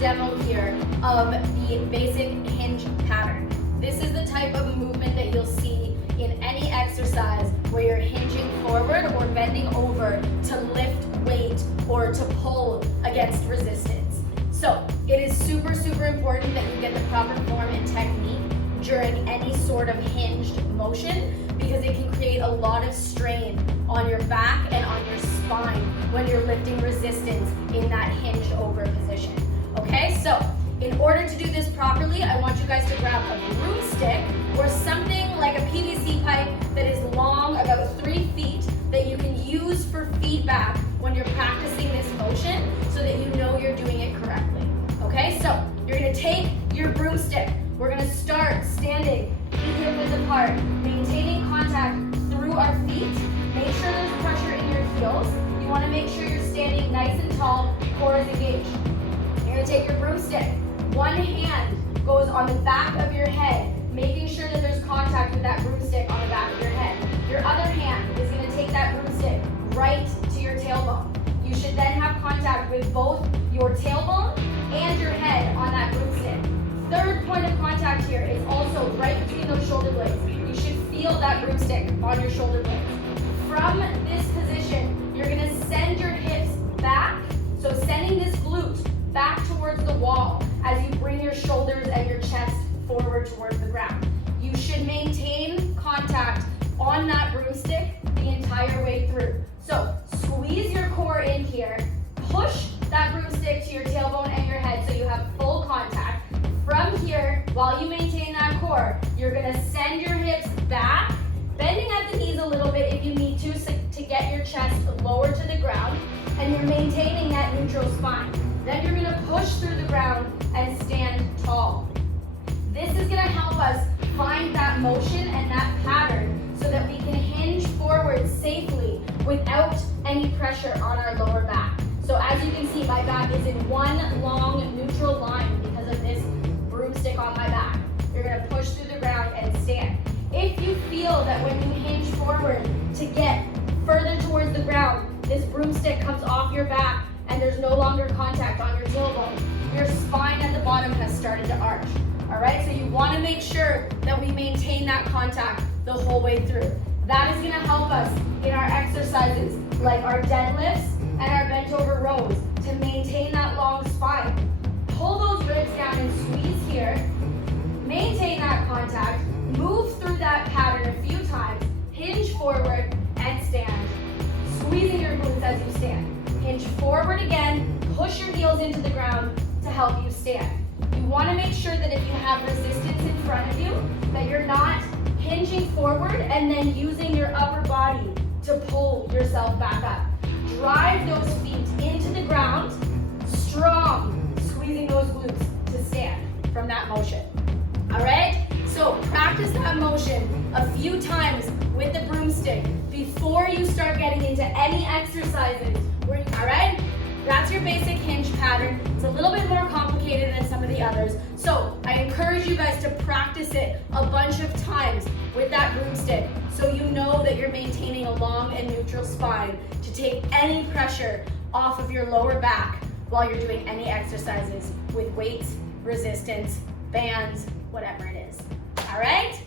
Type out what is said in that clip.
demo here of the basic hinge pattern. This is the type of movement that you'll see in any exercise where you're hinging forward or bending over to lift weight or to pull against resistance. So it is super, super important that you get the proper form and technique during any sort of hinged motion, because it can create a lot of strain on your back and on your spine when you're lifting resistance in that hinged over position. Okay, so in order to do this properly, I want you guys to grab a broomstick or something like a PVC pipe that is long, about 3 feet, that you can use for feedback when you're practicing this motion so that you know you're doing it correctly. Okay, so you're gonna take your broomstick. We're gonna start standing feet hip width apart, maintaining contact through our feet. Make sure there's pressure in your heels. You wanna make sure you're standing nice and tall, core is engaged. You're gonna take your broomstick. One hand goes on the back of your head, making sure that there's contact with that broomstick on the back of your head. Your other hand is gonna take that broomstick right to your tailbone. You should then have contact with both your tailbone and your head on that broomstick. Third point of contact here is also right between those shoulder blades. You should feel that broomstick on your shoulder blades. From this position, you're gonna send your hips back, so sending this glute back towards the wall as you bring your shoulders and your chest forward towards the ground. You should maintain contact on that broomstick the entire way through. So squeeze your core in here, push that broomstick to your tailbone and your head so you have full contact. From here, while you maintain that core, you're gonna send your hips back, bending at the knees a little bit if you need to get your chest lower to the ground, and you're maintaining that neutral spine. Then you're gonna push through the ground and stand tall. This is gonna help us find that motion and that pattern so that we can hinge forward safely without any pressure on our lower back. So as you can see, my back is in one long neutral line because of this broomstick on my back. You're gonna push through the ground and stand. If you feel that when you hinge forward to get further towards the ground, this broomstick comes off your back and there's no longer contact on your tailbone, your spine at the bottom has started to arch. All right, so you wanna make sure that we maintain that contact the whole way through. That is gonna help us in our exercises like our deadlifts and our bent over rows to maintain that long spine. Pull those ribs down and squeeze here. Maintain that contact. Move through that pattern a few times. Hinge forward and stand. Squeezing your glutes as you stand. Hinge forward again. Push your heels into the ground to help you stand. You want to make sure that if you have resistance in front of you, that you're not hinging forward and then using your upper body to pull yourself back up. Drive those feet into the ground, strong, squeezing those glutes to stand from that motion. All right? So practice that motion a few times with the broomstick before you start getting into any exercises. All right? That's your basic hinge pattern. It's a little bit more complicated than some of the others. So I encourage you guys to practice it a bunch of times with that broomstick so you know that you're maintaining a long and neutral spine to take any pressure off of your lower back while you're doing any exercises with weights, resistance, bands, whatever it is. All right?